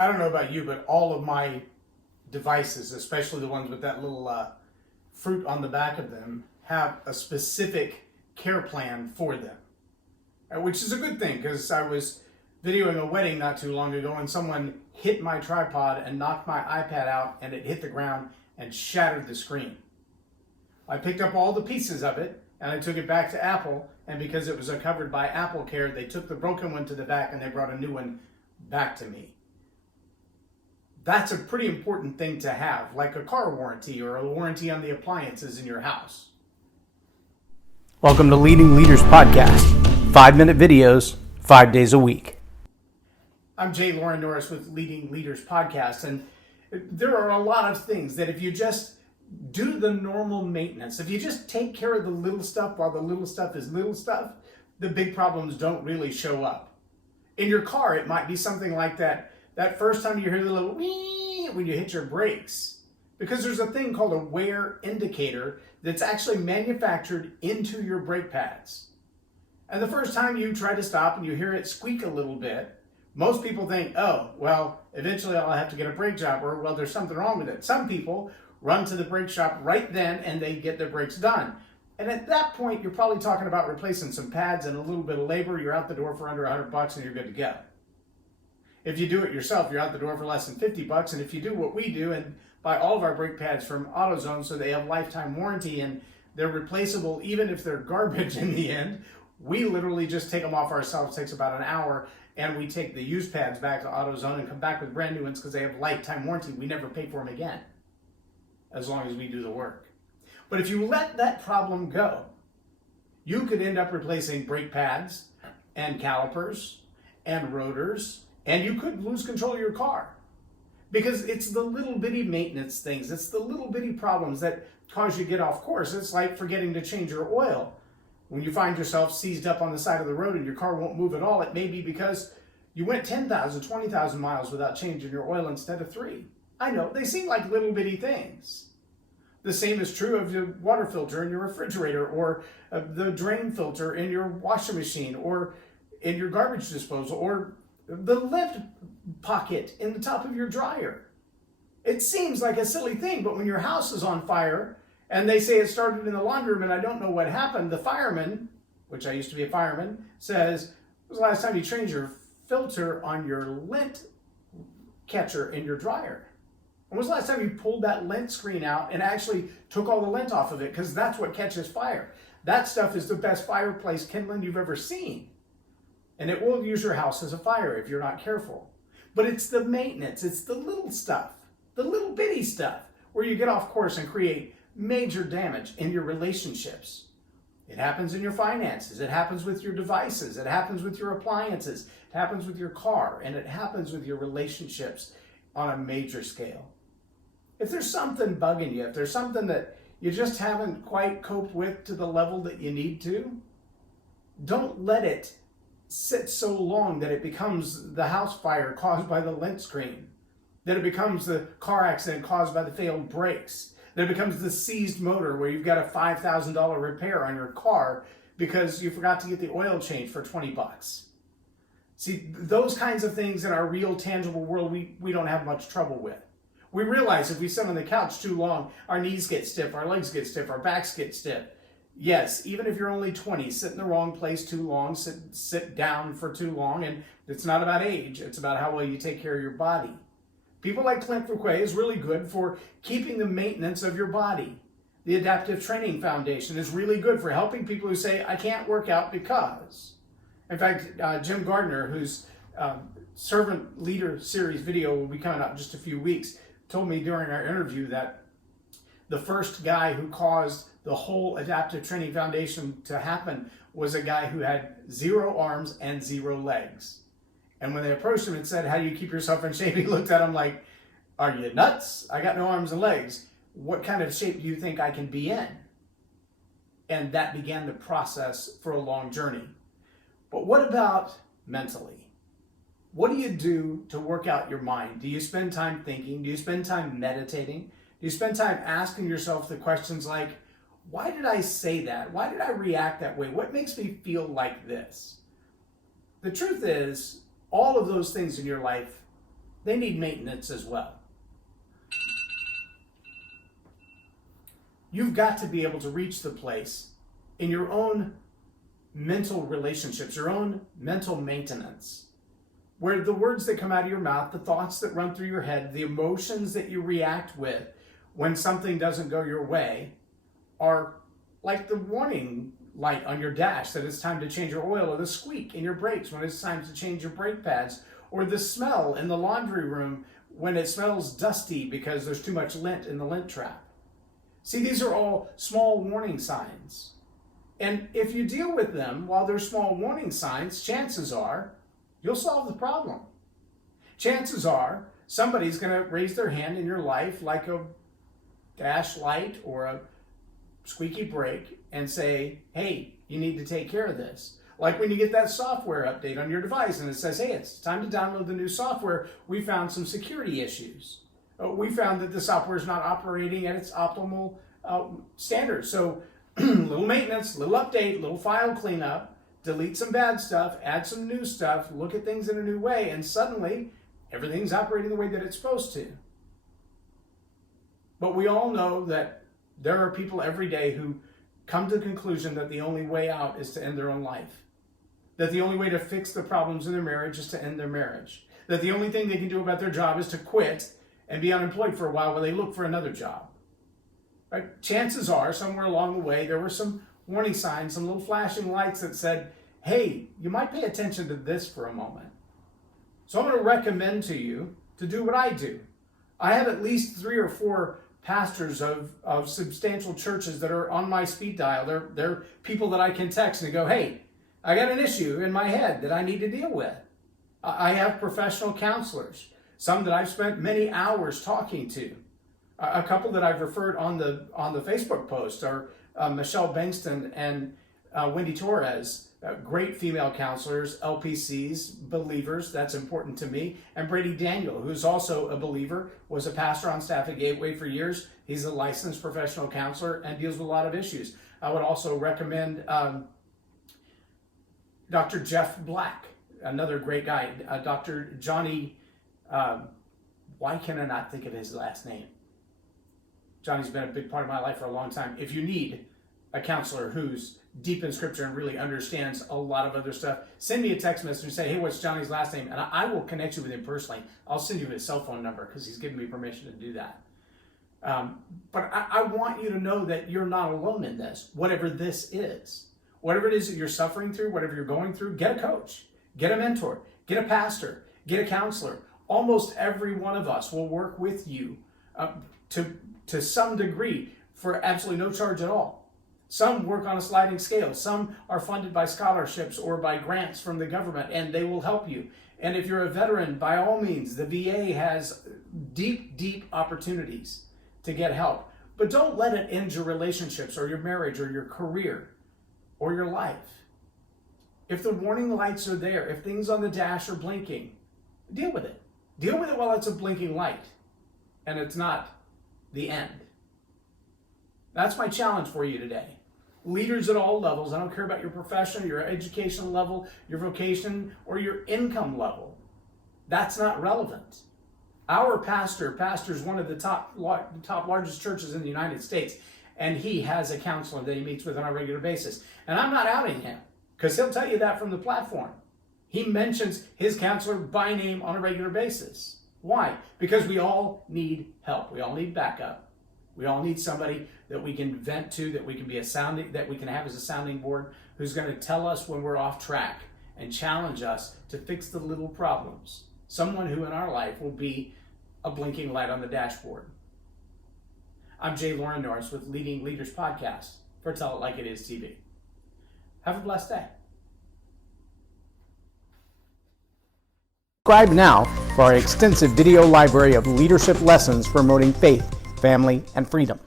I don't know about you, but all of my devices, especially the ones with that little fruit on the back of them, have a specific care plan for them, which is a good thing because I was videoing a wedding not too long ago and someone hit my tripod and knocked my iPad out and it hit the ground and shattered the screen. I picked up all the pieces of it and I took it back to Apple, and because it was covered by Apple Care, they took the broken one to the back and they brought a new one back to me. That's a pretty important thing to have, like a car warranty or a warranty on the appliances in your house. Welcome to Leading Leaders Podcast, 5-minute videos, 5 days a week. I'm Loren Norris with Leading Leaders Podcast, and there are a lot of things that if you just do the normal maintenance, if you just take care of the little stuff while the little stuff is little stuff, the big problems don't really show up. In your car, it might be something like that first time you hear the little wee when you hit your brakes, because there's a thing called a wear indicator that's actually manufactured into your brake pads. And the first time you try to stop and you hear it squeak a little bit, most people think, oh, well, eventually I'll have to get a brake job, or, well, there's something wrong with it. Some people run to the brake shop right then and they get their brakes done. And at that point, you're probably talking about replacing some pads and a little bit of labor. You're out the door for under $100 and you're good to go. If you do it yourself, you're out the door for less than $50. And if you do what we do and buy all of our brake pads from AutoZone, so they have lifetime warranty and they're replaceable even if they're garbage in the end, we literally just take them off ourselves. It takes about an hour, and we take the used pads back to AutoZone and come back with brand new ones because they have lifetime warranty. We never pay for them again, as long as we do the work. But if you let that problem go, you could end up replacing brake pads and calipers and rotors, and you could lose control of your car. Because it's the little bitty maintenance things, it's the little bitty problems that cause you to get off course. It's like forgetting to change your oil. When you find yourself seized up on the side of the road and your car won't move at all, it may be because you went 10,000, 20,000 miles without changing your oil instead of 3. I know, they seem like little bitty things. The same is true of your water filter in your refrigerator, or the drain filter in your washing machine, or in your garbage disposal, or the lift pocket in the top of your dryer. It seems like a silly thing, but when your house is on fire and they say it started in the laundry room and I don't know what happened, the fireman, which I used to be a fireman, says, when was the last time you changed your filter on your lint catcher in your dryer? When was the last time you pulled that lint screen out and actually took all the lint off of it? Because that's what catches fire. That stuff is the best fireplace kindling you've ever seen. And it will use your house as a fire if you're not careful. But it's the maintenance, it's the little stuff, the little bitty stuff, where you get off course and create major damage in your relationships. It happens in your finances, it happens with your devices, it happens with your appliances, it happens with your car, and it happens with your relationships on a major scale. If there's something bugging you, if there's something that you just haven't quite coped with to the level that you need to, don't let it sit so long that it becomes the house fire caused by the lint screen, that it becomes the car accident caused by the failed brakes, that it becomes the seized motor where you've got a $5,000 repair on your car because you forgot to get the oil change for $20. See, those kinds of things in our real tangible world, we don't have much trouble with. We realize if we sit on the couch too long, our knees get stiff, our legs get stiff, our backs get stiff. Yes, even if you're only 20, sit in the wrong place too long, sit down for too long, and it's not about age, it's about how well you take care of your body. People like Clint Fuqua is really good for keeping the maintenance of your body. The Adaptive Training Foundation is really good for helping people who say, I can't work out because. In fact, Jim Gardner, whose Servant Leader series video will be coming out in just a few weeks, told me during our interview that the first guy who caused the whole Adaptive Training Foundation to happen was a guy who had 0 arms and 0 legs. And when they approached him and said, how do you keep yourself in shape? He looked at him like, are you nuts? I got no arms and legs. What kind of shape do you think I can be in? And that began the process for a long journey. But what about mentally? What do you do to work out your mind? Do you spend time thinking? Do you spend time meditating? Do you spend time asking yourself the questions like, why did I say that? Why did I react that way? What makes me feel like this? The truth is, all of those things in your life they need maintenance as well. You've got to be able to reach the place in your own mental relationships, your own mental maintenance, where the words that come out of your mouth, the thoughts that run through your head, the emotions that you react with when something doesn't go your way are like the warning light on your dash that it's time to change your oil, or the squeak in your brakes when it's time to change your brake pads, or the smell in the laundry room when it smells dusty because there's too much lint in the lint trap. See, these are all small warning signs. And if you deal with them while they're small warning signs, chances are you'll solve the problem. Chances are somebody's going to raise their hand in your life like a dash light or a squeaky brake and say, hey, you need to take care of this. Like when you get that software update on your device and it says, hey, it's time to download the new software. We found some security issues. We found that the software is not operating at its optimal standards. So little maintenance, little update, little file cleanup, delete some bad stuff, add some new stuff, look at things in a new way, and suddenly everything's operating the way that it's supposed to. But we all know that there are people every day who come to the conclusion that the only way out is to end their own life. That the only way to fix the problems in their marriage is to end their marriage. That the only thing they can do about their job is to quit and be unemployed for a while while they look for another job. Right? Chances are, somewhere along the way, there were some warning signs, some little flashing lights that said, hey, you might pay attention to this for a moment. So I'm going to recommend to you to do what I do. I have at least 3 or 4 pastors of substantial churches that are on my speed dial. They're people that I can text and go, hey, I got an issue in my head that I need to deal with. I have professional counselors, some that I've spent many hours talking to. A couple that I've referred on the Facebook post are Michelle Bengston and Wendy Torres, great female counselors, LPCs, believers, that's important to me, and Brady Daniel, who's also a believer, was a pastor on staff at Gateway for years. He's a licensed professional counselor and deals with a lot of issues. I would also recommend Dr. Jeff Black, another great guy. Dr. Johnny, why can I not think of his last name? Johnny's been a big part of my life for a long time. If you need a counselor who's deep in scripture and really understands a lot of other stuff, send me a text message and say, hey, what's Johnny's last name? And I will connect you with him personally. I'll send you his cell phone number because he's given me permission to do that. But I want you to know that you're not alone in this, whatever this is. Whatever it is that you're suffering through, whatever you're going through, get a coach, get a mentor, get a pastor, get a counselor. Almost every one of us will work with you to some degree for absolutely no charge at all. Some work on a sliding scale. Some are funded by scholarships or by grants from the government, and they will help you. And if you're a veteran, by all means, the VA has deep, deep opportunities to get help. But don't let it end your relationships or your marriage or your career or your life. If the warning lights are there, if things on the dash are blinking, deal with it. Deal with it while it's a blinking light and it's not the end. That's my challenge for you today. Leaders at all levels, I don't care about your profession, your educational level, your vocation, or your income level. That's not relevant. Our pastor pastors one of the top largest churches in the United States, and he has a counselor that he meets with on a regular basis. And I'm not outing him, because he'll tell you that from the platform. He mentions his counselor by name on a regular basis. Why? Because we all need help. We all need backup. We all need somebody that we can vent to, that we can have as a sounding board, who's going to tell us when we're off track and challenge us to fix the little problems. Someone who in our life will be a blinking light on the dashboard. I'm Loren Norris with Leading Leaders Podcast for Tell It Like It Is TV. Have a blessed day. Subscribe now for our extensive video library of leadership lessons promoting faith, family, and freedom.